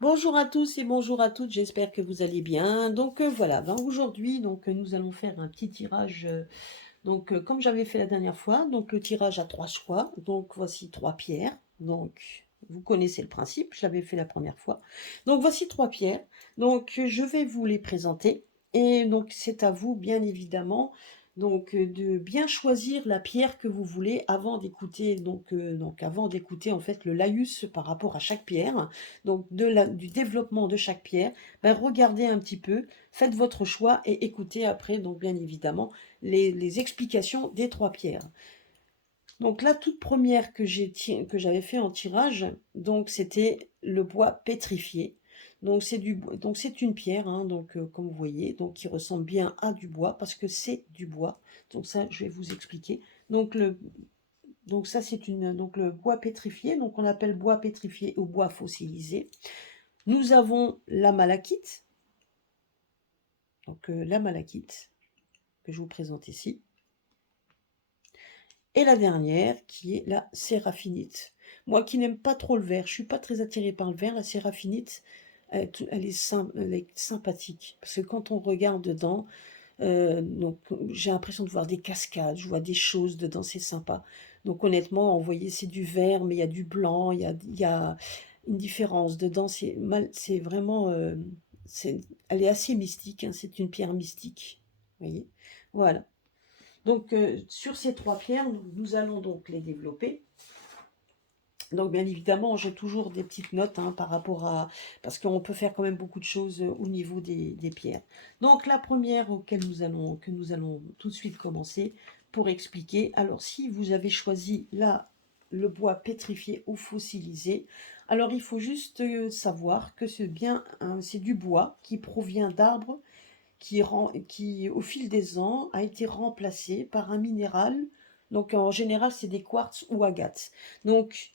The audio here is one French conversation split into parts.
Bonjour à tous et bonjour à toutes, j'espère que vous allez bien. Voilà, aujourd'hui nous allons faire un petit tirage comme j'avais fait la dernière fois, donc le tirage à 3 choix. Donc voici 3 pierres. Donc vous connaissez le principe, je l'avais fait la première fois. Donc voici 3 pierres. Je vais vous les présenter et donc c'est à vous bien évidemment de bien choisir la pierre que vous voulez avant d'écouter avant d'écouter en fait le laïus par rapport à chaque pierre. Du développement de chaque pierre, regardez un petit peu, faites votre choix et écoutez après donc bien évidemment les explications des 3 pierres. Donc la toute première que j'avais fait en tirage, donc c'était le bois pétrifié. Donc c'est une pierre, hein, comme vous voyez, donc qui ressemble bien à du bois parce que c'est du bois. Donc ça, je vais vous expliquer. Donc le donc ça c'est une donc le bois pétrifié, donc on appelle bois pétrifié ou bois fossilisé. Nous avons la malachite, la malachite que je vous présente ici. Et la dernière qui est la séraphinite. Moi qui n'aime pas trop le vert, je suis pas très attirée par le vert, la séraphinite, elle est sympathique. Parce que quand on regarde dedans, j'ai l'impression de voir des cascades, je vois des choses dedans, c'est sympa. Donc honnêtement, vous voyez, c'est du vert, mais il y a du blanc, il y a une différence. Dedans, c'est vraiment, elle est assez mystique, hein, c'est une pierre mystique. Vous voyez? Voilà. Sur ces 3 pierres, nous allons donc les développer. Donc, bien évidemment, j'ai toujours des petites notes hein, par rapport à... Parce qu'on peut faire quand même beaucoup de choses au niveau des pierres. Donc, la première que nous allons tout de suite commencer pour expliquer. Alors, si vous avez choisi là le bois pétrifié ou fossilisé, alors il faut juste savoir que c'est du bois qui provient d'arbres qui, au fil des ans, a été remplacé par un minéral. Donc, en général, c'est des quartz ou agates. Donc,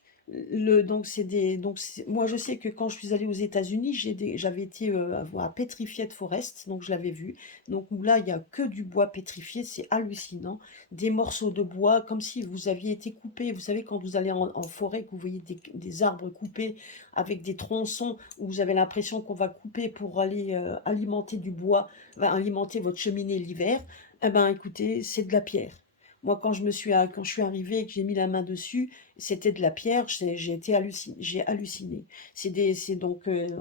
moi, je sais que quand je suis allée aux États-Unis, j'avais été à Petrified Forest, donc je l'avais vu. Donc, où là, il n'y a que du bois pétrifié, c'est hallucinant. Des morceaux de bois, comme si vous aviez été coupé. Vous savez, quand vous allez en forêt, que vous voyez des arbres coupés avec des tronçons, où vous avez l'impression qu'on va couper pour aller alimenter du bois va alimenter votre cheminée l'hiver, eh ben écoutez, c'est de la pierre. Moi, quand je suis arrivée et que j'ai mis la main dessus, c'était de la pierre, j'ai halluciné.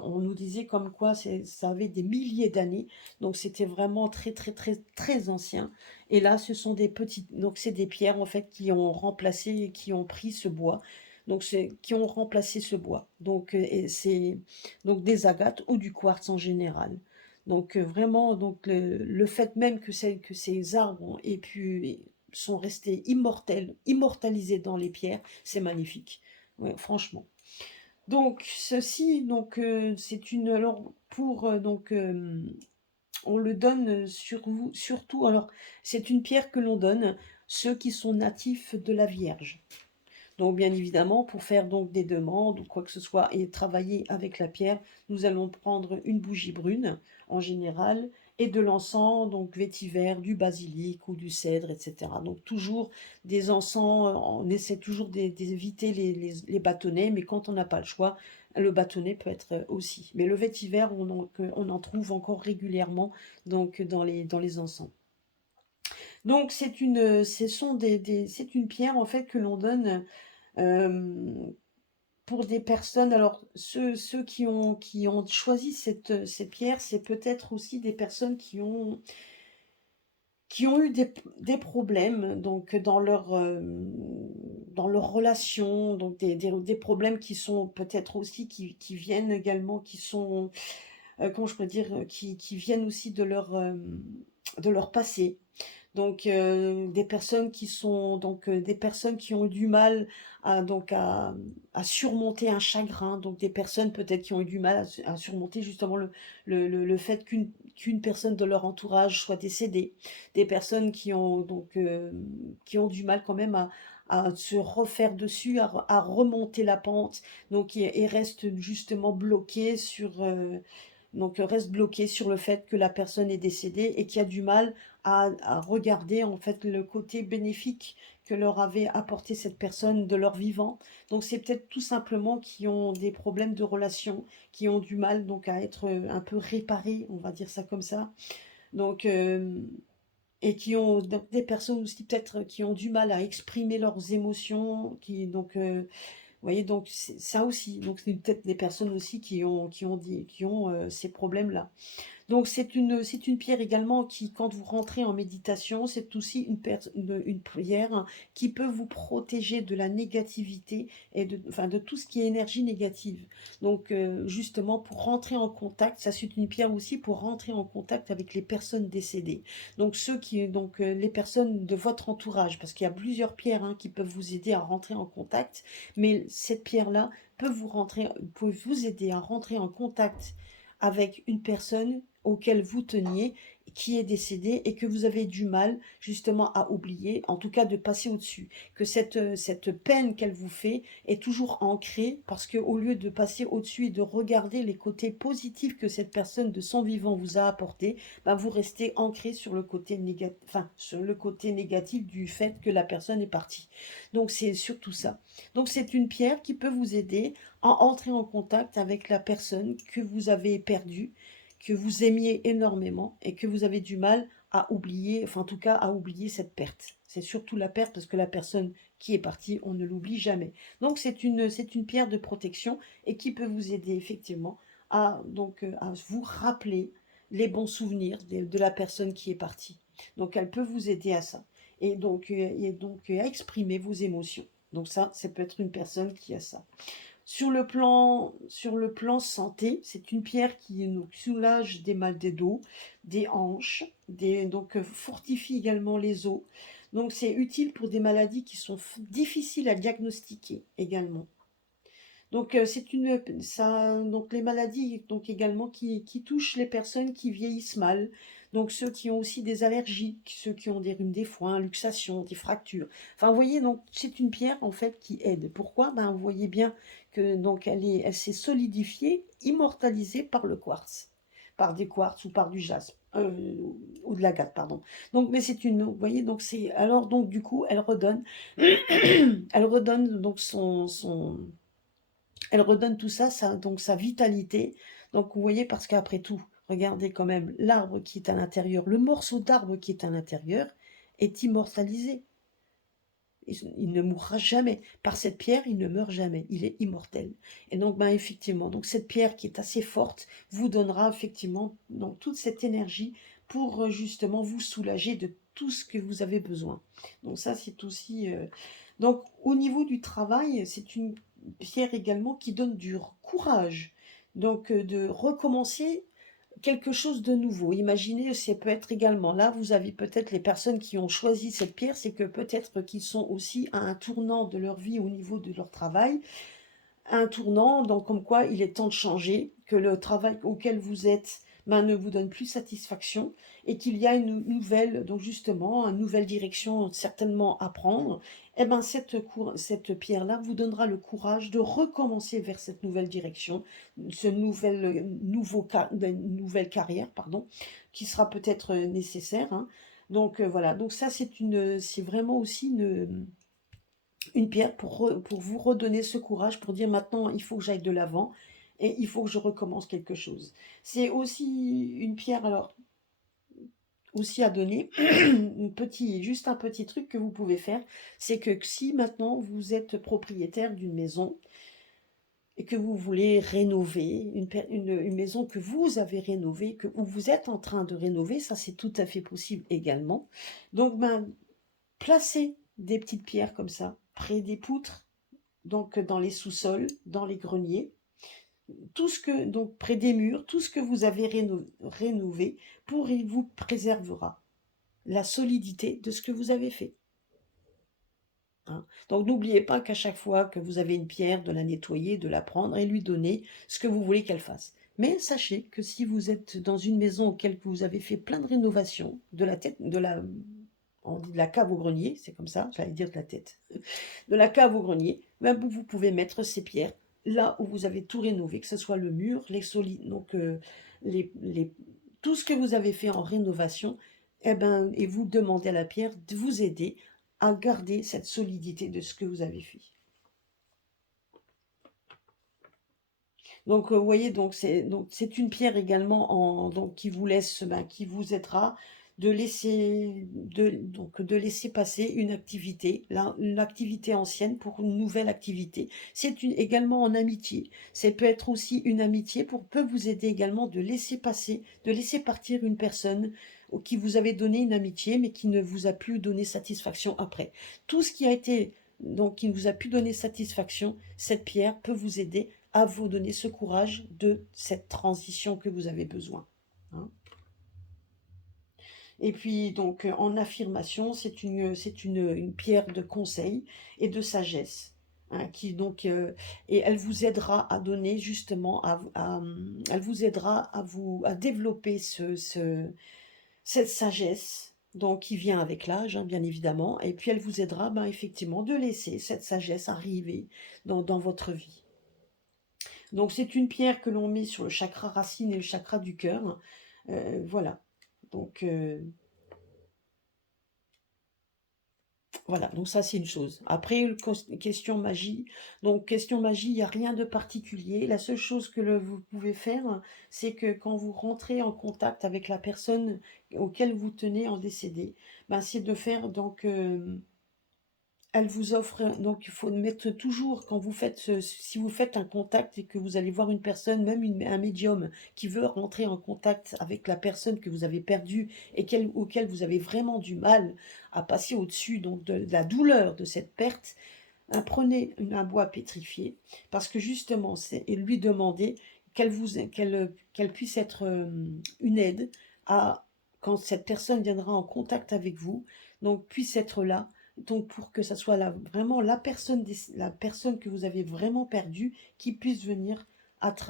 On nous disait comme quoi ça avait des milliers d'années, donc c'était vraiment très, très, très, très ancien. Et là, ce sont des petites, donc c'est des pierres en fait qui ont remplacé, qui ont pris ce bois. Qui ont remplacé ce bois. Et c'est donc des agates ou du quartz en général. Vraiment, le fait même que ces arbres sont restés immortalisés dans les pierres, c'est magnifique. Ouais, franchement. C'est une alors pour on le donne surtout alors c'est une pierre que l'on donne ceux qui sont natifs de la Vierge. Donc, bien évidemment, pour faire donc des demandes ou quoi que ce soit et travailler avec la pierre, nous allons prendre une bougie brune en général et de l'encens, donc vétiver, du basilic ou du cèdre, etc. Donc toujours des encens, on essaie toujours d'éviter les bâtonnets, mais quand on n'a pas le choix, le bâtonnet peut être aussi. Mais le vétiver, on en trouve encore régulièrement dans les encens. Donc c'est une pierre en fait que l'on donne pour des personnes, alors ceux qui ont choisi cette pierre, c'est peut-être aussi des personnes qui ont eu des problèmes donc dans leur relation, donc des problèmes qui sont peut-être aussi qui viennent également, qui sont comment je peux dire, qui viennent aussi de leur passé. Des personnes qui sont des personnes qui ont eu du mal à surmonter un chagrin, donc des personnes peut-être qui ont eu du mal à surmonter justement le fait qu'une personne de leur entourage soit décédée, des personnes qui ont du mal quand même à se refaire dessus, à remonter la pente, et restent justement bloquées reste bloqué sur le fait que la personne est décédée et qui a du mal à regarder en fait le côté bénéfique que leur avait apporté cette personne de leur vivant. Donc c'est peut-être tout simplement qui ont des problèmes de relations, qui ont du mal donc à être un peu réparés, on va dire ça comme ça. Donc, et qui ont donc des personnes aussi peut-être qui ont du mal à exprimer leurs émotions, qui donc vous voyez, donc c'est ça aussi. Donc c'est peut-être des personnes aussi qui ont ces problèmes-là. Donc c'est une pierre également qui, quand vous rentrez en méditation, c'est aussi une prière hein, qui peut vous protéger de la négativité et enfin, de tout ce qui est énergie négative. Donc justement, pour rentrer en contact, ça c'est une pierre aussi pour rentrer en contact avec les personnes décédées. Donc les personnes de votre entourage, parce qu'il y a plusieurs pierres hein, qui peuvent vous aider à rentrer en contact, mais cette pierre-là peut vous aider à rentrer en contact avec une personne auquel vous teniez, qui est décédée et que vous avez du mal justement à oublier, en tout cas de passer au-dessus. Que cette peine qu'elle vous fait est toujours ancrée parce que au lieu de passer au-dessus et de regarder les côtés positifs que cette personne de son vivant vous a apporté, ben vous restez ancré sur le côté négatif, enfin, sur le côté négatif du fait que la personne est partie. Donc c'est surtout ça. Donc c'est une pierre qui peut vous aider à entrer en contact avec la personne que vous avez perdue, que vous aimiez énormément et que vous avez du mal à oublier, enfin en tout cas à oublier cette perte. C'est surtout la perte parce que la personne qui est partie, on ne l'oublie jamais. Donc c'est une pierre de protection et qui peut vous aider effectivement à vous rappeler les bons souvenirs de la personne qui est partie. Donc elle peut vous aider à ça. À exprimer vos émotions. Donc ça peut être une personne qui a ça. Sur le plan santé, c'est une pierre qui nous soulage des mal des dos, des hanches, fortifie également les os. Donc c'est utile pour des maladies qui sont difficiles à diagnostiquer également. Donc donc les maladies donc également qui touchent les personnes qui vieillissent mal. Donc ceux qui ont aussi des allergies, ceux qui ont des rhumes des foins, luxations, des fractures. Enfin, vous voyez, donc c'est une pierre en fait qui aide. Pourquoi? Ben, vous voyez bien que donc elle s'est solidifiée, immortalisée par le quartz, par des quartz ou par du jaspe. Ou de l'agate, pardon. Donc, mais c'est une, vous voyez, donc c'est, alors donc du coup, elle redonne, elle redonne donc elle redonne tout ça, donc sa vitalité. Donc vous voyez, parce qu'après tout, regardez quand même, l'arbre qui est à l'intérieur, le morceau d'arbre qui est à l'intérieur est immortalisé. Il ne mourra jamais. Par cette pierre, il ne meurt jamais. Il est immortel. Et donc, ben, effectivement, donc cette pierre qui est assez forte vous donnera effectivement donc, toute cette énergie pour justement vous soulager de tout ce que vous avez besoin. Donc ça, c'est aussi... Donc, au niveau du travail, c'est une pierre également qui donne du courage. Donc, de recommencer quelque chose de nouveau. Imaginez, ça peut être également, là, vous avez peut-être les personnes qui ont choisi cette pierre, c'est que peut-être qu'ils sont aussi à un tournant de leur vie au niveau de leur travail, un tournant, donc comme quoi il est temps de changer, que le travail auquel vous êtes ben, ne vous donne plus satisfaction et qu'il y a une nouvelle, donc justement, une nouvelle direction certainement à prendre, et ben cette pierre-là vous donnera le courage de recommencer vers cette nouvelle direction, nouvelle carrière, pardon, qui sera peut-être nécessaire. Hein. Donc voilà, donc ça c'est vraiment aussi une pierre pour vous redonner ce courage, pour dire maintenant il faut que j'aille de l'avant et il faut que je recommence quelque chose. C'est aussi une pierre, alors aussi à donner, juste un petit truc que vous pouvez faire, c'est que si maintenant vous êtes propriétaire d'une maison et que vous voulez rénover une maison que vous avez rénovée, ou vous êtes en train de rénover, ça c'est tout à fait possible également. Donc ben, placez des petites pierres comme ça, près des poutres, donc dans les sous-sols, dans les greniers, donc près des murs, tout ce que vous avez rénové, il vous préservera la solidité de ce que vous avez fait. Hein. Donc n'oubliez pas qu'à chaque fois que vous avez une pierre, de la nettoyer, de la prendre et lui donner ce que vous voulez qu'elle fasse. Mais sachez que si vous êtes dans une maison auquel vous avez fait plein de rénovations, on dit de la cave au grenier, c'est comme ça, j'allais dire de la tête, de la cave au grenier, ben vous pouvez mettre ces pierres là où vous avez tout rénové, que ce soit le mur, les solides, donc tout ce que vous avez fait en rénovation, et vous demandez à la pierre de vous aider à garder cette solidité de ce que vous avez fait. Donc, vous voyez, donc c'est une pierre également donc qui vous laisse, qui vous aidera de laisser passer une activité, une activité ancienne pour une nouvelle activité. C'est également en amitié. Ça peut être aussi une amitié peut vous aider également de laisser passer, de laisser partir une personne qui vous avait donné une amitié, mais qui ne vous a plus donné satisfaction après. Tout ce qui a été, donc, qui ne vous a plus donné satisfaction, cette pierre peut vous aider à vous donner ce courage de cette transition que vous avez besoin. Hein. Et puis donc en affirmation, une pierre de conseil et de sagesse. Hein, et elle vous aidera à donner justement, elle vous aidera à développer cette sagesse, donc qui vient avec l'âge, hein, bien évidemment, et puis elle vous aidera effectivement de laisser cette sagesse arriver dans votre vie. Donc c'est une pierre que l'on met sur le chakra racine et le chakra du cœur. Voilà. Donc voilà, donc ça c'est une chose. Après, question magie. Donc question magie, il n'y a rien de particulier. La seule chose que vous pouvez faire, c'est que quand vous rentrez en contact avec la personne auquel vous tenez en décédé, c'est de faire donc elle vous offre, donc il faut mettre toujours, quand vous faites, si vous faites un contact et que vous allez voir une personne, même un médium qui veut rentrer en contact avec la personne que vous avez perdue et auquel vous avez vraiment du mal à passer au-dessus donc de la douleur de cette perte, prenez un bois pétrifié, parce que justement, et lui demander qu'elle puisse être une aide à, quand cette personne viendra en contact avec vous, donc puisse être là, donc pour que ça soit vraiment la personne que vous avez vraiment perdue qui puisse venir,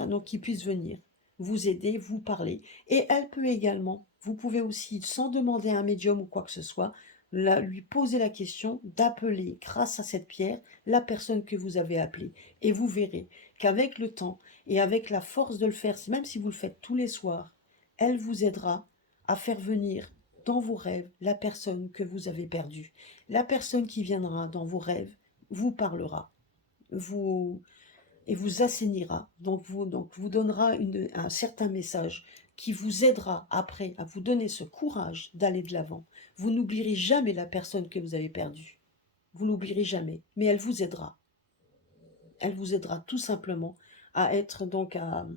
donc qui puisse venir vous aider, vous parler. Et elle peut également, vous pouvez aussi, sans demander à un médium ou quoi que ce soit, lui poser la question d'appeler, grâce à cette pierre, la personne que vous avez appelée. Et vous verrez qu'avec le temps et avec la force de le faire, même si vous le faites tous les soirs, elle vous aidera à faire venir dans vos rêves la personne que vous avez perdue. La personne qui viendra dans vos rêves vous parlera, vous et vous assainira, donc vous donnera un certain message qui vous aidera après à vous donner ce courage d'aller de l'avant. Vous n'oublierez jamais la personne que vous avez perdue. Vous l'oublierez jamais, mais elle vous aidera. Elle vous aidera tout simplement à être donc à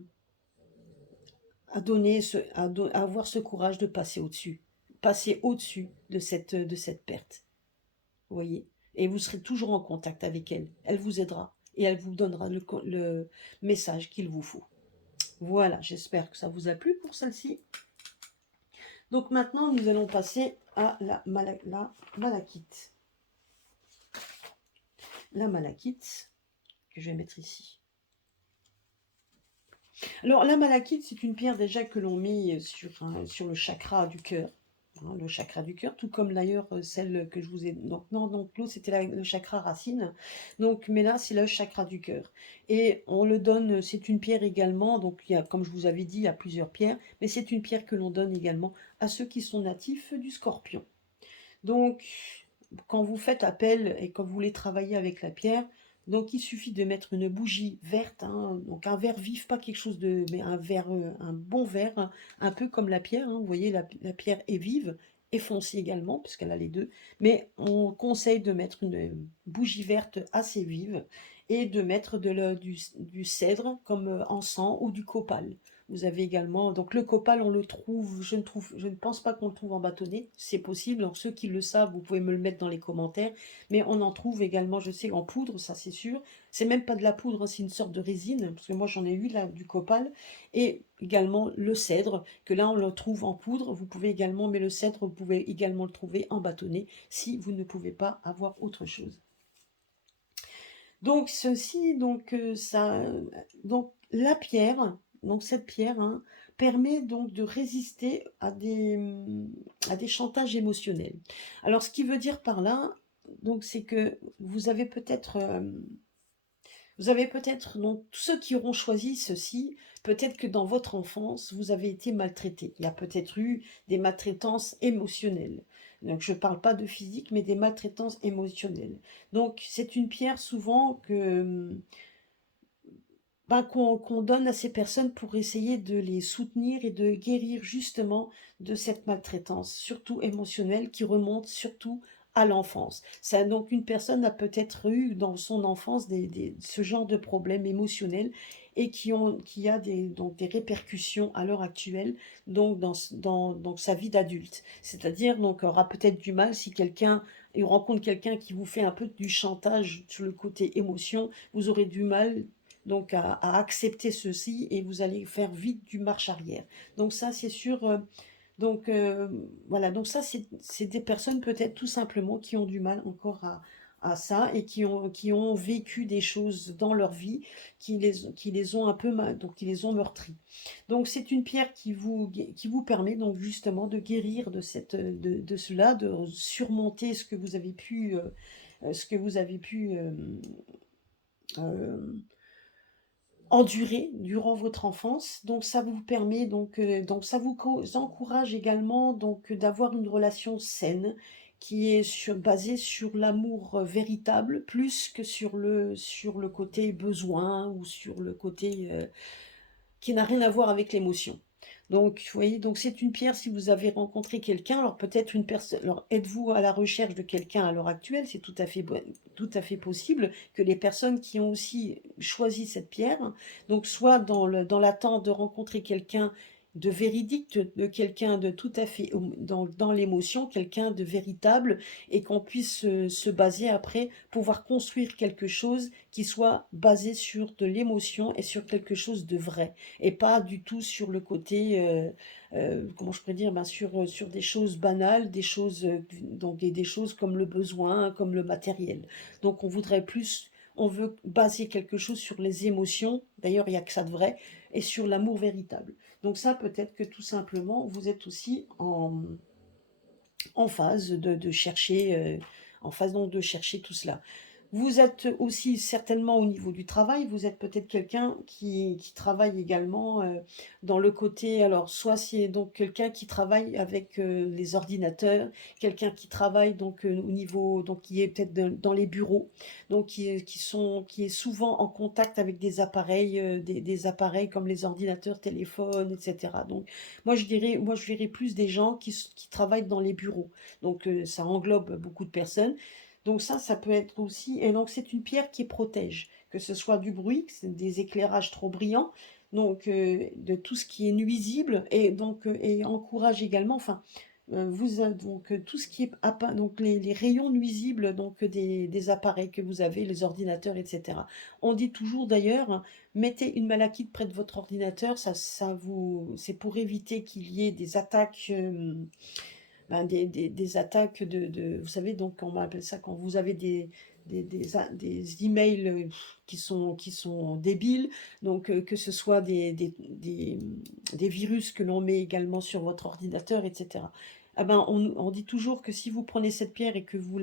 donner à avoir ce courage de passer au-dessus de cette perte. Vous voyez? Et vous serez toujours en contact avec elle. Elle vous aidera et elle vous donnera le message qu'il vous faut. Voilà, j'espère que ça vous a plu pour celle-ci. Donc maintenant, nous allons passer à la malachite. La malachite, que je vais mettre ici. Alors, la malachite, c'est une pierre déjà que l'on met sur le chakra du cœur. Le chakra du cœur, tout comme d'ailleurs celle que je vous ai... Donc non, donc l'autre c'était le chakra racine, donc, mais là c'est le chakra du cœur. Et on le donne, c'est une pierre également, donc il y a, comme je vous avais dit, il y a plusieurs pierres, mais c'est une pierre que l'on donne également à ceux qui sont natifs du Scorpion. Donc, quand vous faites appel et quand vous voulez travailler avec la pierre, donc il suffit de mettre une bougie verte, hein, donc un vert vif, pas quelque chose de, mais un bon vert, un peu comme la pierre. Hein, vous voyez, la pierre est vive et foncée également, puisqu'elle a les deux. Mais on conseille de mettre une bougie verte assez vive et de mettre du cèdre comme encens ou du copal. Vous avez également, donc le copal, on le trouve, je ne pense pas qu'on le trouve en bâtonnet, c'est possible, donc ceux qui le savent, vous pouvez me le mettre dans les commentaires, mais on en trouve également, je sais, en poudre, ça c'est sûr, c'est même pas de la poudre, hein, c'est une sorte de résine, parce que moi j'en ai eu là, du copal, et également le cèdre, que là on le trouve en poudre, vous pouvez également, mais le cèdre, vous pouvez également le trouver en bâtonnet, si vous ne pouvez pas avoir autre chose. Donc ceci, donc la pierre, donc cette pierre, hein, permet donc de résister à des chantages émotionnels. Alors ce qui veut dire par là, donc c'est que donc ceux qui auront choisi ceci, peut-être que dans votre enfance vous avez été maltraité. Il y a peut-être eu des maltraitances émotionnelles. Donc je ne parle pas de physique, mais des maltraitances émotionnelles. Donc c'est une pierre souvent ben, qu'on donne à ces personnes pour essayer de les soutenir et de guérir justement de cette maltraitance, surtout émotionnelle, qui remonte surtout à l'enfance. Ça, donc une personne a peut-être eu dans son enfance ce genre de problèmes émotionnels et qui a donc des répercussions à l'heure actuelle donc dans sa vie d'adulte. C'est-à-dire donc aura peut-être du mal si quelqu'un il rencontre quelqu'un qui vous fait un peu du chantage sur le côté émotion, vous aurez du mal donc à accepter ceci et vous allez faire vite du marche arrière. Donc ça, c'est sûr. Donc voilà, donc ça, c'est des personnes peut-être tout simplement qui ont du mal encore à ça et qui ont vécu des choses dans leur vie qui les ont un peu donc qui les ont meurtris. Donc c'est une pierre qui vous permet donc justement de guérir de cela, de surmonter ce que vous avez pu euh, endurer durant votre enfance. Donc ça vous permet donc ça vous encourage également donc d'avoir une relation saine qui est basée sur l'amour véritable plus que sur le côté besoin ou sur le côté qui n'a rien à voir avec l'émotion. Donc, vous voyez, donc c'est une pierre si vous avez rencontré quelqu'un, alors peut-être une personne, alors êtes-vous à la recherche de quelqu'un à l'heure actuelle, c'est tout à fait possible que les personnes qui ont aussi choisi cette pierre, donc soit dans l'attente de rencontrer quelqu'un de véridique, de quelqu'un de tout à fait dans l'émotion, quelqu'un de véritable, et qu'on puisse se baser après, pouvoir construire quelque chose qui soit basé sur de l'émotion et sur quelque chose de vrai et pas du tout sur le côté, comment je pourrais dire, ben sur des choses banales, des choses, donc des choses comme le besoin, comme le matériel. Donc on veut baser quelque chose sur les émotions, d'ailleurs il n'y a que ça de vrai, et sur l'amour véritable. Donc ça peut-être que tout simplement vous êtes aussi en phase de chercher, en phase donc de chercher tout cela. Vous êtes aussi certainement au niveau du travail, vous êtes peut-être quelqu'un qui travaille également dans le côté, alors soit c'est donc quelqu'un qui travaille avec les ordinateurs, quelqu'un qui travaille donc au niveau, donc qui est peut-être dans les bureaux, donc qui est souvent en contact avec des appareils, des appareils comme les ordinateurs, téléphones, etc. Donc moi je verrais plus des gens qui travaillent dans les bureaux. Donc ça englobe beaucoup de personnes. Donc ça peut être aussi, et donc c'est une pierre qui protège, que ce soit du bruit, que c'est des éclairages trop brillants, donc de tout ce qui est nuisible, et donc et encourage également, enfin, donc tout ce qui est donc les rayons nuisibles donc des appareils que vous avez, les ordinateurs, etc. On dit toujours d'ailleurs, hein, mettez une malachite près de votre ordinateur, c'est pour éviter qu'il y ait des attaques. Ben, des attaques vous savez, donc on appelle ça quand vous avez des emails qui sont débiles, donc que ce soit des virus que l'on met également sur votre ordinateur, etc. Ah ben, on dit toujours que si vous prenez cette pierre et que vous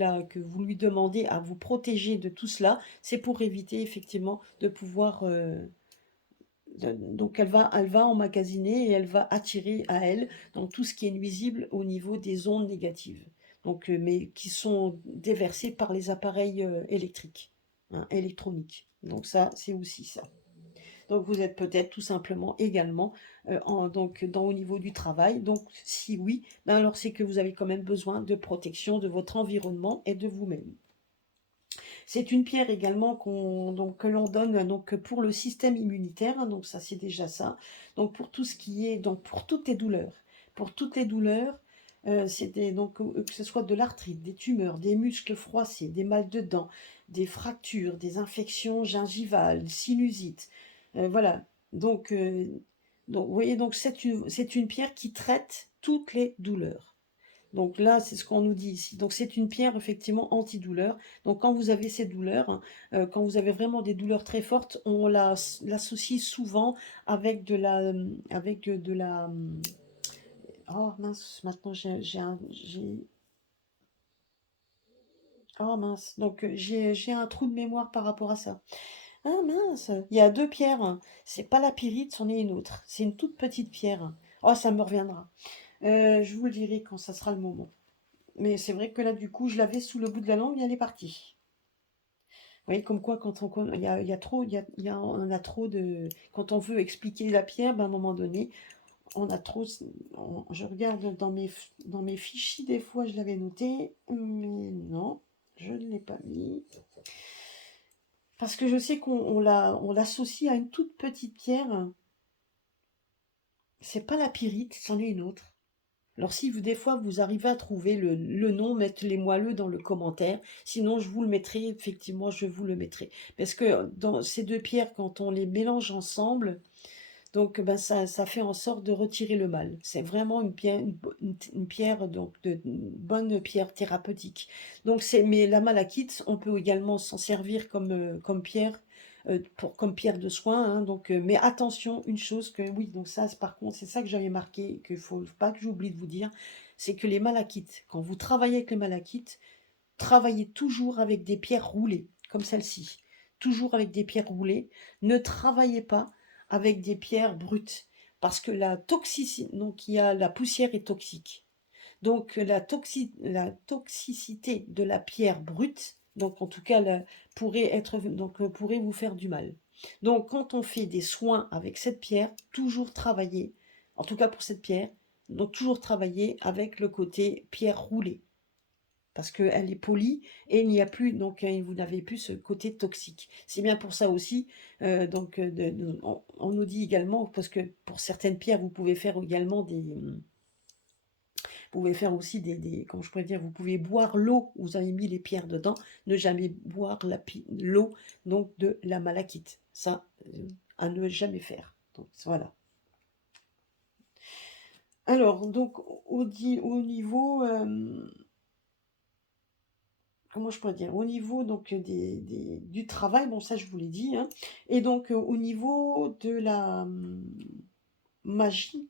lui demandez à vous protéger de tout cela, c'est pour éviter effectivement de pouvoir donc elle va emmagasiner et elle va attirer à elle donc tout ce qui est nuisible au niveau des ondes négatives. Donc, mais qui sont déversées par les appareils électriques, hein, électroniques. Donc ça, c'est aussi ça. Donc vous êtes peut-être tout simplement également au niveau du travail. Donc si oui, ben alors c'est que vous avez quand même besoin de protection de votre environnement et de vous-même. C'est une pierre également que l'on donne donc pour le système immunitaire, hein, donc ça c'est déjà ça. Donc pour tout ce qui est, donc pour toutes les douleurs, donc que ce soit de l'arthrite, des tumeurs, des muscles froissés, des mal de dents, des fractures, des infections gingivales, sinusite, voilà. Donc vous voyez, donc c'est une pierre qui traite toutes les douleurs. Donc là, c'est ce qu'on nous dit ici. Donc c'est une pierre effectivement antidouleur. Donc quand vous avez ces douleurs, hein, quand vous avez vraiment des douleurs très fortes, l'associe souvent avec de la. Oh mince, maintenant oh mince, donc j'ai un trou de mémoire par rapport à ça. Ah mince, il y a deux pierres, hein. C'est pas la pyrite, c'en est une autre. C'est une toute petite pierre. Oh, ça me reviendra. Je vous le dirai quand ça sera le moment. Mais c'est vrai que là, du coup, je l'avais sous le bout de la langue et elle est partie. Vous voyez, comme quoi, quand il y a trop, on a trop de, quand on veut expliquer la pierre, ben, à un moment donné, on a trop, je regarde dans mes fichiers, des fois, je l'avais noté, mais non, je ne l'ai pas mis. Parce que je sais on l'associe à une toute petite pierre. C'est pas la pyrite, c'en est une autre. Alors si vous, des fois, vous arrivez à trouver le nom, mettez-les-moi le dans le commentaire. Sinon, je vous le mettrai, effectivement, je vous le mettrai. Parce que dans ces deux pierres, quand on les mélange ensemble, donc ben, ça fait en sorte de retirer le mal. C'est vraiment une pierre, une pierre, donc une bonne pierre thérapeutique. Donc mais la malachite, on peut également s'en servir comme pierre, comme pierre de soin, hein. Donc, mais attention, une chose que oui, donc ça, par contre, c'est ça que j'avais marqué, qu'il faut pas que j'oublie de vous dire, c'est que les malachites, quand vous travaillez avec les malachites, travaillez toujours avec des pierres roulées, comme celle-ci. Toujours avec des pierres roulées. Ne travaillez pas avec des pierres brutes, parce que donc la poussière est toxique. Donc la toxicité de la pierre brute, donc en tout cas pourrait vous faire du mal. Donc quand on fait des soins avec cette pierre, toujours travailler, en tout cas pour cette pierre, donc toujours travailler avec le côté pierre roulée, parce qu'elle est polie et il n'y a plus, donc vous n'avez plus ce côté toxique. C'est bien pour ça aussi, donc on nous dit également, parce que pour certaines pierres, vous pouvez faire également vous pouvez faire aussi comment je pourrais dire, vous pouvez boire l'eau, vous avez mis les pierres dedans, ne jamais boire l'eau donc de la malachite. Ça, à ne jamais faire. Donc voilà. Alors, donc au niveau, comment je pourrais dire, au niveau donc du travail, bon ça je vous l'ai dit, hein, et donc au niveau de la magie,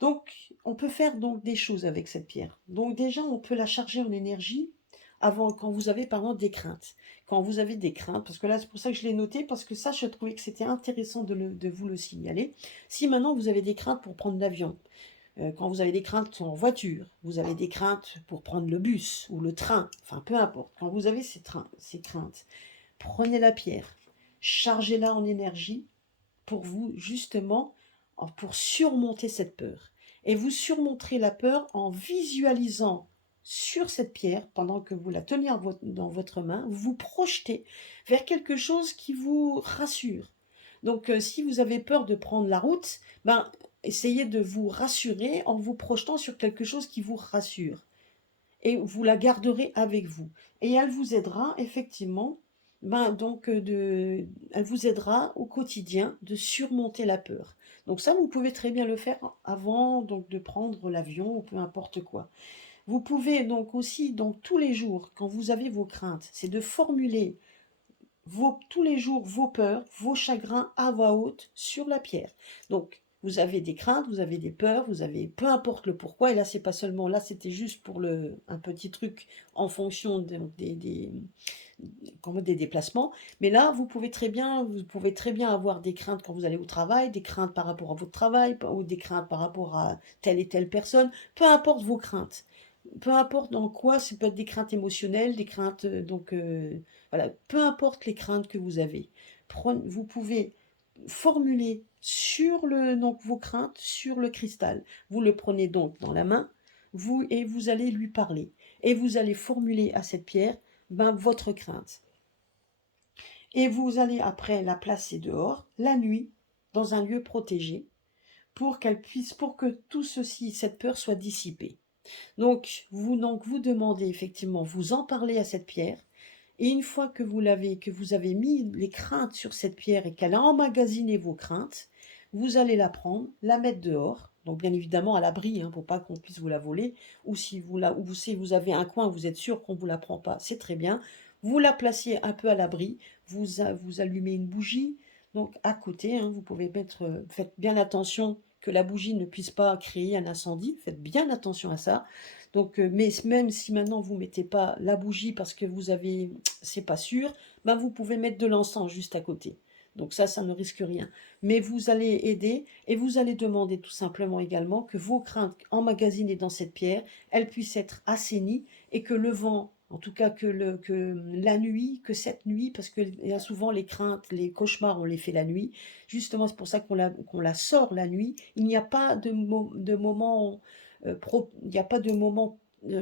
donc on peut faire donc des choses avec cette pierre. Donc déjà on peut la charger en énergie avant, quand vous avez par exemple des craintes. Quand vous avez des craintes, parce que là c'est pour ça que je l'ai noté, parce que ça je trouvais que c'était intéressant de vous le signaler. Si maintenant vous avez des craintes pour prendre l'avion, quand vous avez des craintes en voiture, vous avez des craintes pour prendre le bus ou le train, enfin peu importe, quand vous avez ces craintes, prenez la pierre, chargez-la en énergie pour vous, justement, pour surmonter cette peur. Et vous surmonterez la peur en visualisant sur cette pierre, pendant que vous la tenez dans votre main, vous vous projetez vers quelque chose qui vous rassure. Donc, si vous avez peur de prendre la route, ben, essayez de vous rassurer en vous projetant sur quelque chose qui vous rassure. Et vous la garderez avec vous. Et elle vous aidera effectivement, ben, donc, elle vous aidera au quotidien de surmonter la peur. Donc ça, vous pouvez très bien le faire avant donc, de prendre l'avion ou peu importe quoi. Vous pouvez donc aussi, donc tous les jours, quand vous avez vos craintes, c'est de formuler tous les jours vos peurs, vos chagrins à voix haute sur la pierre. Donc, vous avez des craintes, vous avez des peurs, vous avez peu importe le pourquoi. Et là, c'est pas seulement là, c'était juste pour un petit truc en fonction des déplacements. Mais là, vous pouvez très bien avoir des craintes quand vous allez au travail, des craintes par rapport à votre travail, ou des craintes par rapport à telle et telle personne. Peu importe vos craintes, peu importe dans quoi, ça peut être des craintes émotionnelles, des craintes, voilà, peu importe les craintes que vous avez. Vous pouvez formuler donc vos craintes sur le cristal. Vous le prenez donc dans la main, et vous allez lui parler. Et vous allez formuler à cette pierre, ben, votre crainte. Et vous allez après la placer dehors, la nuit, dans un lieu protégé, pour que tout ceci, cette peur soit dissipée. Donc vous demandez effectivement, vous en parlez à cette pierre, et une fois que que vous avez mis les craintes sur cette pierre et qu'elle a emmagasiné vos craintes, vous allez la prendre, la mettre dehors, donc bien évidemment à l'abri, hein, pour pas qu'on puisse vous la voler, ou si vous avez un coin, vous êtes sûr qu'on vous la prend pas, c'est très bien. Vous la placez un peu à l'abri, vous allumez une bougie, donc à côté, hein, vous pouvez faites bien attention que la bougie ne puisse pas créer un incendie, faites bien attention à ça. Donc, mais même si maintenant vous mettez pas la bougie parce que c'est pas sûr, ben vous pouvez mettre de l'encens juste à côté. Donc ça ne risque rien. Mais vous allez aider et vous allez demander tout simplement également que vos craintes emmagasinées dans cette pierre, elles puissent être assainies et que le vent, en tout cas que la nuit, que cette nuit, parce qu'il y a souvent les craintes, les cauchemars, on les fait la nuit. Justement, c'est pour ça qu'on la sort la nuit. Il n'y a pas de moment, il n'y a pas de moment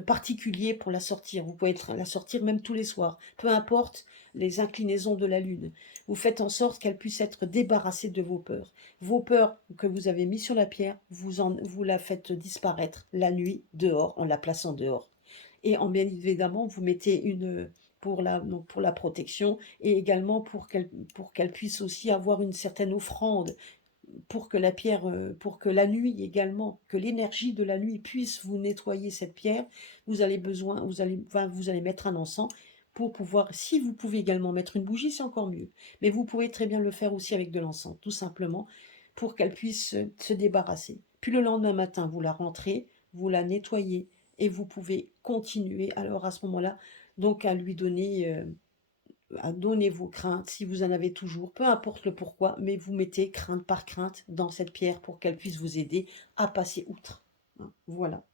particulier pour la sortir. Vous pouvez la sortir même tous les soirs, peu importe les inclinaisons de la lune. Vous faites en sorte qu'elle puisse être débarrassée de vos peurs. Vos peurs que vous avez mis sur la pierre, vous la faites disparaître la nuit dehors, en la plaçant dehors. Et bien évidemment, vous mettez donc pour la protection et également pour qu'elle puisse aussi avoir une certaine offrande pour que la pierre, pour que la nuit également, que l'énergie de la nuit puisse vous nettoyer cette pierre, vous allez mettre un encens pour pouvoir, si vous pouvez également mettre une bougie, c'est encore mieux. Mais vous pouvez très bien le faire aussi avec de l'encens, tout simplement, pour qu'elle puisse se débarrasser. Puis le lendemain matin, vous la rentrez, vous la nettoyez et vous pouvez continuer alors à ce moment-là, donc à donner vos craintes, si vous en avez toujours, peu importe le pourquoi, mais vous mettez crainte par crainte dans cette pierre pour qu'elle puisse vous aider à passer outre. Hein, voilà.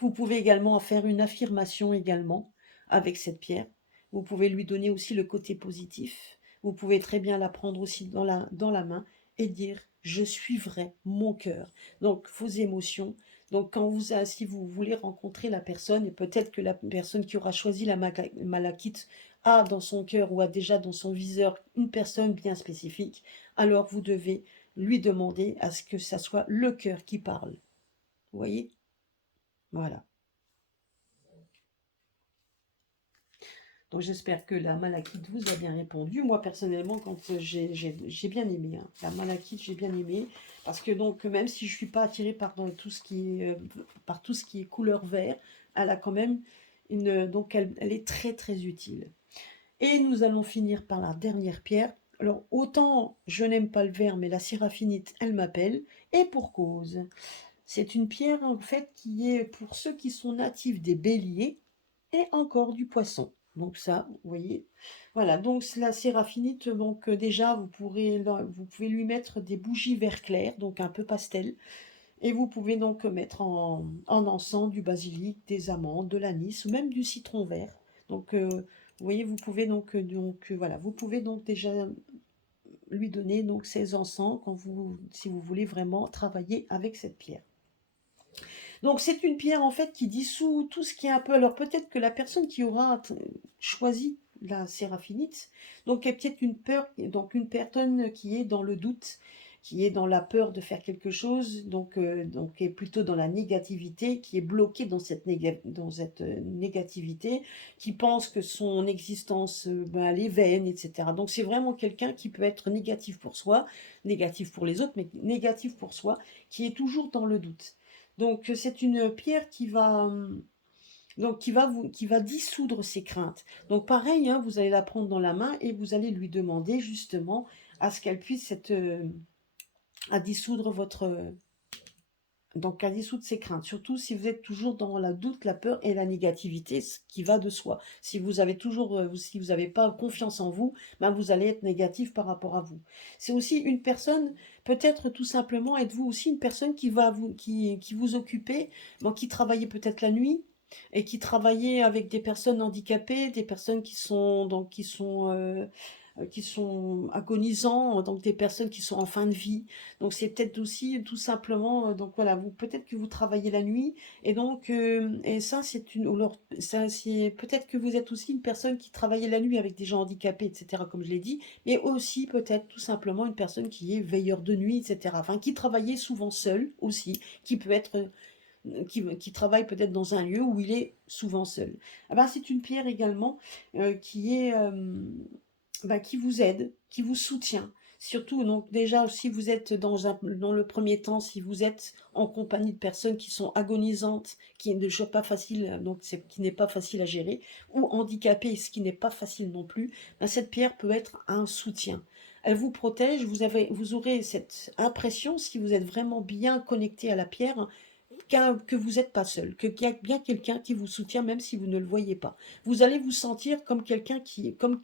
Vous pouvez également en faire une affirmation également avec cette pierre. Vous pouvez lui donner aussi le côté positif. Vous pouvez très bien la prendre aussi dans la main et dire je suivrai mon cœur. Donc vos émotions. Donc si vous voulez rencontrer la personne, et peut-être que la personne qui aura choisi la malachite a dans son cœur ou a déjà dans son viseur une personne bien spécifique, alors vous devez lui demander à ce que ça soit le cœur qui parle. Vous voyez? Voilà. Donc j'espère que la malachite vous a bien répondu. Moi personnellement, quand j'ai bien aimé, hein. La malachite, j'ai bien aimé. Parce que donc même si je ne suis pas attirée par tout ce qui est couleur vert, elle a quand même donc elle est très très utile. Et nous allons finir par la dernière pierre. Alors autant je n'aime pas le vert, mais la séraphinite, elle m'appelle. Et pour cause. C'est une pierre en fait qui est pour ceux qui sont natifs des béliers et encore du poisson. Donc ça, vous voyez. Voilà, donc la séraphinite, donc déjà, vous pouvez lui mettre des bougies vert clair, donc un peu pastel. Et vous pouvez donc mettre en encens du basilic, des amandes, de l'anis ou même du citron vert. Donc, vous voyez, vous pouvez voilà, vous pouvez donc déjà lui donner donc ces encens si vous voulez vraiment travailler avec cette pierre. Donc c'est une pierre en fait qui dissout tout ce qui est un peu. Alors peut-être que la personne qui aura choisi la séraphinite, donc il y a peut-être donc une personne qui est dans le doute, qui est dans la peur de faire quelque chose, donc qui est plutôt dans la négativité, qui est bloquée dans cette négativité, qui pense que son existence, elle est vaine, etc. Donc c'est vraiment quelqu'un qui peut être négatif pour soi, négatif pour les autres, mais négatif pour soi, qui est toujours dans le doute. Donc c'est une pierre qui va dissoudre ses craintes. Donc pareil, hein, vous allez la prendre dans la main et vous allez lui demander justement à ce qu'elle puisse à dissoudre donc à dissoudre ses craintes. Surtout si vous êtes toujours dans la doute, la peur et la négativité, ce qui va de soi. Si vous n'avez pas confiance en vous, ben vous allez être négatif par rapport à vous. C'est aussi une personne, peut-être tout simplement, êtes-vous aussi une personne qui vous occupez, bon, qui travaillait peut-être la nuit et qui travaillait avec des personnes handicapées, des personnes qui sont agonisants, donc des personnes qui sont en fin de vie. Donc c'est peut-être aussi tout simplement, donc voilà, peut-être que vous travaillez la nuit et donc et ça c'est alors ça c'est peut-être que vous êtes aussi une personne qui travaillait la nuit avec des gens handicapés, etc. comme je l'ai dit, mais aussi peut-être tout simplement une personne qui est veilleur de nuit, etc. Enfin qui travaillait souvent seul aussi, qui peut être qui travaille peut-être dans un lieu où il est souvent seul. Ah ben, c'est une pierre également qui vous aide, qui vous soutient. Surtout, donc déjà, si vous êtes dans le premier temps, si vous êtes en compagnie de personnes qui sont agonisantes, qui ne sont pas faciles, donc qui n'est pas facile à gérer, ou handicapées, ce qui n'est pas facile non plus, ben cette pierre peut être un soutien. Elle vous protège, vous aurez cette impression, si vous êtes vraiment bien connecté à la pierre, que vous n'êtes pas seul, qu'il y a bien quelqu'un qui vous soutient, même si vous ne le voyez pas. Vous allez vous sentir comme quelqu'un qui est comme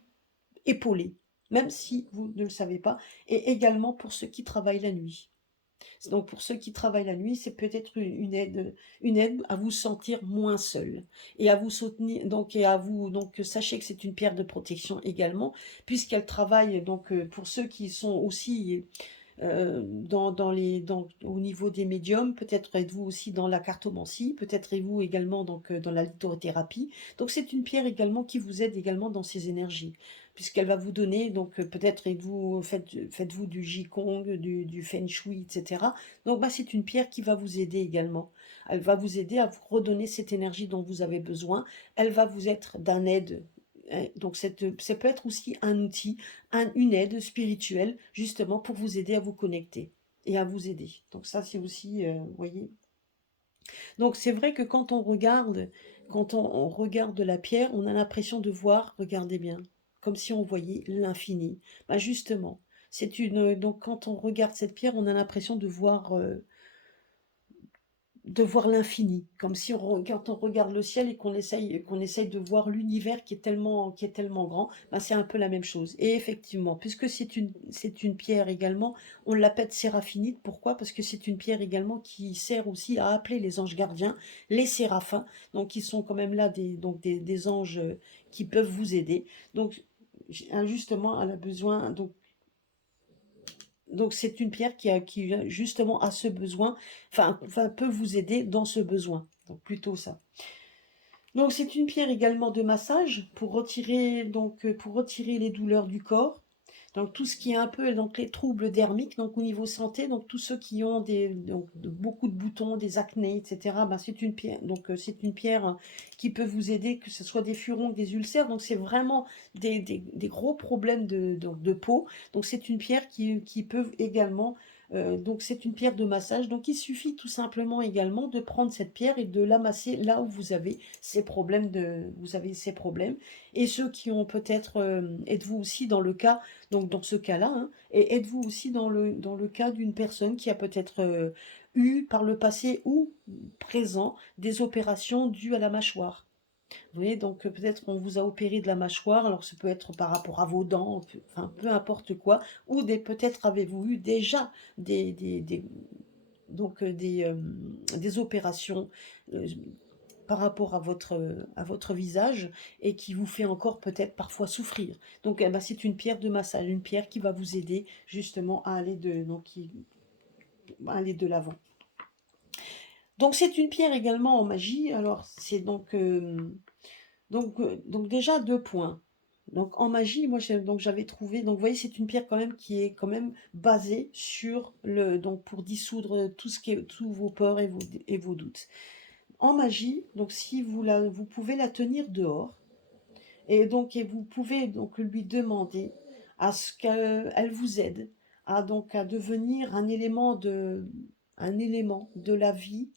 épaulé. même si vous ne le savez pas, et également pour ceux qui travaillent la nuit. Donc pour ceux qui travaillent la nuit, c'est peut-être une aide à vous sentir moins seul et à vous soutenir donc et à vous donc sachez que c'est une pierre de protection également, puisqu'elle travaille donc, pour ceux qui sont aussi, au niveau des médiums, peut-être êtes-vous aussi dans la cartomancie, peut-être êtes-vous également donc, dans la lithothérapie. Donc c'est une pierre également qui vous aide également dans ces énergies, puisqu'elle va vous donner donc, peut-être faites-vous du Qigong, du Feng Shui, etc. Donc bah, c'est une pierre qui va vous aider également. Elle va vous aider à vous redonner cette énergie dont vous avez besoin. Elle va vous être d'un aide. Donc ça peut être aussi un outil, une aide spirituelle, justement pour vous aider à vous connecter et à vous aider. Donc ça, c'est aussi, vous voyez. Donc c'est vrai que quand on regarde la pierre, on a l'impression de voir, regardez bien, comme si on voyait l'infini. Bah justement, donc quand on regarde cette pierre, on a l'impression de voir l'infini, comme si quand on regarde le ciel et qu'on essaye de voir l'univers qui est tellement grand, ben c'est un peu la même chose. Et effectivement, puisque c'est une pierre également, on l'appelle séraphinite. Pourquoi? Parce que c'est une pierre également qui sert aussi à appeler les anges gardiens, les séraphins, donc qui sont quand même là des anges qui peuvent vous aider. Donc justement, elle a besoin, donc c'est une pierre qui justement a ce besoin, enfin peut vous aider dans ce besoin. Donc plutôt ça. Donc c'est une pierre également de massage pour retirer les douleurs du corps. Donc tout ce qui est un peu donc les troubles dermiques, donc au niveau santé, donc tous ceux qui ont beaucoup de boutons, des acnés, etc. Ben c'est une pierre. Donc c'est une pierre qui peut vous aider, que ce soit des furoncles, des ulcères. Donc c'est vraiment des gros problèmes de peau. Donc c'est une pierre qui peut également donc c'est une pierre de massage. Donc il suffit tout simplement également de prendre cette pierre et de l'amasser là où vous avez ces problèmes. Et ceux qui ont peut-être, êtes-vous aussi dans le cas, donc dans ce cas-là, hein, et êtes-vous aussi dans le cas d'une personne qui a peut-être eu par le passé ou présent des opérations dues à la mâchoire. Vous voyez, donc peut-être qu'on vous a opéré de la mâchoire, alors ça peut être par rapport à vos dents, enfin peu importe quoi, ou peut-être avez-vous eu déjà des, des, des- des opérations euh, par rapport à votre visage et qui vous fait encore peut-être parfois souffrir. Donc eh ben, c'est une pierre de massage, une pierre qui va vous aider justement à aller de l'avant. Donc c'est une pierre également en magie, alors c'est donc déjà 2 points. Donc en magie, moi j'avais trouvé, donc vous voyez, c'est une pierre quand même qui est quand même basée sur donc pour dissoudre tous vos peurs et vos doutes. En magie, donc si vous pouvez la tenir dehors, et vous pouvez donc lui demander à ce qu'elle vous aide à devenir un élément de la vie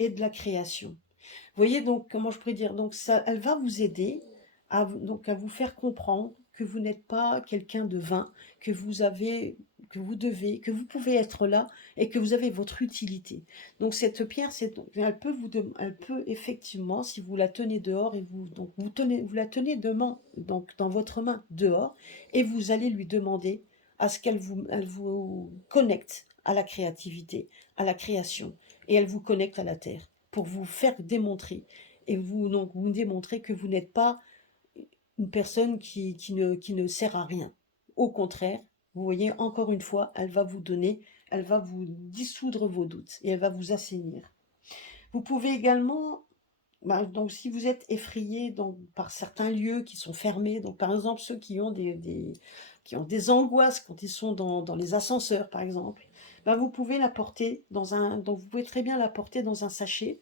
et de la création. Vous voyez donc, comment je pourrais dire, donc ça, elle va vous aider à vous faire comprendre que vous n'êtes pas quelqu'un de vain, que vous avez, que vous pouvez être là et que vous avez votre utilité. Donc cette pierre, elle peut effectivement, si vous la tenez dehors et vous la tenez donc dans votre main dehors et vous allez lui demander à ce elle vous connecte à la créativité, à la création et elle vous connecte à la terre pour vous faire démontrer et vous démontrer que vous n'êtes pas une personne qui ne sert à rien. Au contraire, vous voyez, encore une fois, elle va vous dissoudre vos doutes et elle va vous assainir. Vous pouvez également, donc si vous êtes effrayé par certains lieux qui sont fermés, donc par exemple ceux qui ont des angoisses quand ils sont dans les ascenseurs, par exemple, vous pouvez la porter donc vous pouvez très bien la porter dans un sachet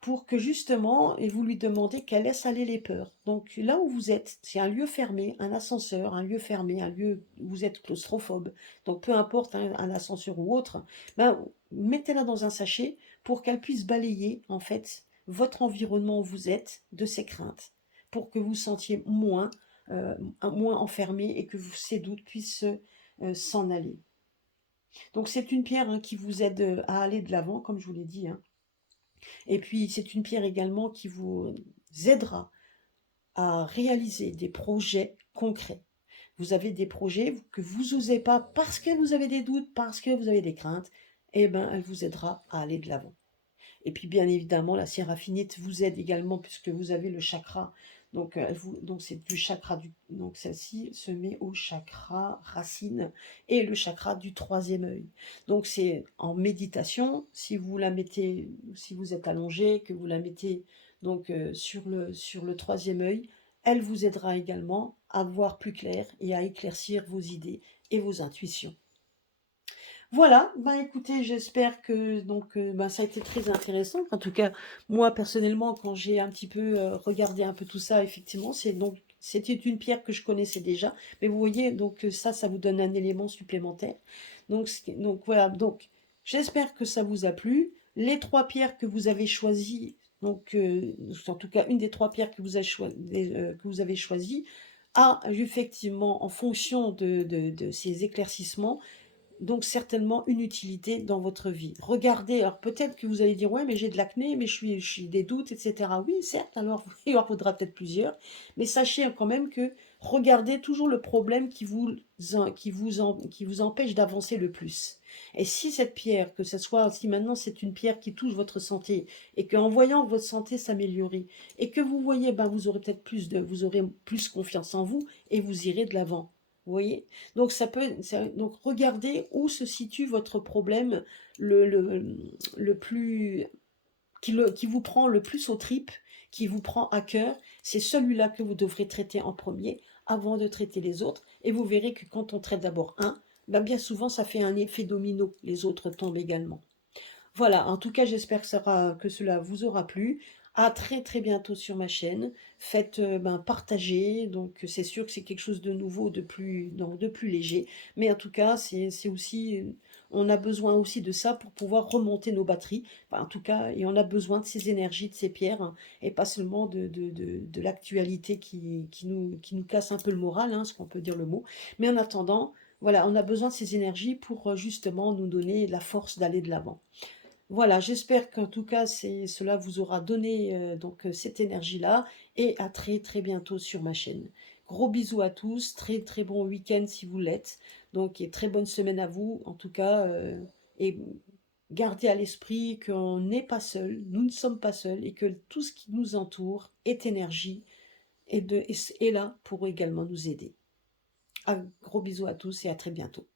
pour que justement, et vous lui demandez qu'elle laisse aller les peurs. Donc là où vous êtes, c'est un lieu fermé, un ascenseur, un lieu fermé, un lieu où vous êtes claustrophobe, donc peu importe un ascenseur ou autre, mettez-la dans un sachet pour qu'elle puisse balayer en fait votre environnement où vous êtes de ses craintes, pour que vous sentiez moins enfermé et que ces doutes puissent s'en aller. Donc c'est une pierre qui vous aide à aller de l'avant, comme je vous l'ai dit, hein. Et puis, c'est une pierre également qui vous aidera à réaliser des projets concrets. vous avez des projets que vous osez pas parce que vous avez des doutes, parce que vous avez des craintes, eh ben, elle vous aidera à aller de l'avant. Et puis bien évidemment, la séraphinite vous aide également puisque vous avez le chakra. Donc, donc c'est du chakra donc celle-ci se met au chakra racine et le chakra du troisième œil. Donc c'est en méditation, si vous la mettez, si vous êtes allongé, que vous la mettez donc sur le troisième œil, elle vous aidera également à voir plus clair et à éclaircir vos idées et vos intuitions. Voilà, ben écoutez, j'espère que donc ben, ça a été très intéressant. En tout cas, moi personnellement, quand j'ai un petit peu regardé un peu tout ça, effectivement, c'était une pierre que je connaissais déjà. Mais vous voyez, donc ça vous donne un élément supplémentaire. Donc voilà, donc j'espère que ça vous a plu. Les trois pierres que vous avez choisies, donc en tout cas une des trois pierres que vous avez choisies, a effectivement en fonction de ces éclaircissements donc certainement une utilité dans votre vie. Regardez, alors peut-être que vous allez dire, ouais, mais j'ai de l'acné, mais je suis des doutes, etc. Oui, certes, alors il en faudra peut-être plusieurs, mais sachez quand même que regardez toujours le problème qui vous empêche d'avancer le plus. Et si cette pierre, que ce soit, si maintenant c'est une pierre qui touche votre santé, et qu'en voyant votre santé s'améliorer, et que vous voyez, ben vous aurez peut-être vous aurez plus confiance en vous, et vous irez de l'avant. Vous voyez? Donc donc regardez où se situe votre problème le, le, le plus qui vous prend le plus aux tripes, qui vous prend à cœur. C'est celui-là que vous devrez traiter en premier avant de traiter les autres. Et vous verrez que quand on traite d'abord un, ben bien souvent ça fait un effet domino. Les autres tombent également. Voilà, en tout cas, j'espère que cela vous aura plu. À très très bientôt sur ma chaîne. Faites ben, partager. Donc c'est sûr que c'est quelque chose de nouveau, de plus léger. Mais en tout cas, c'est aussi, on a besoin aussi de ça pour pouvoir remonter nos batteries. Enfin, en tout cas, et on a besoin de ces énergies, de ces pierres, hein, et pas seulement de l'actualité qui nous casse un peu le moral, hein, ce qu'on peut dire le mot. Mais en attendant, voilà, on a besoin de ces énergies pour justement nous donner la force d'aller de l'avant. Voilà, j'espère qu'en tout cas, cela vous aura donné donc cette énergie-là et à très très bientôt sur ma chaîne. Gros bisous à tous, très très bon week-end si vous l'êtes. Donc, et très bonne semaine à vous en tout cas. Et gardez à l'esprit qu'on n'est pas seul, nous ne sommes pas seuls et que tout ce qui nous entoure est énergie et est là pour également nous aider. Un gros bisous à tous et à très bientôt.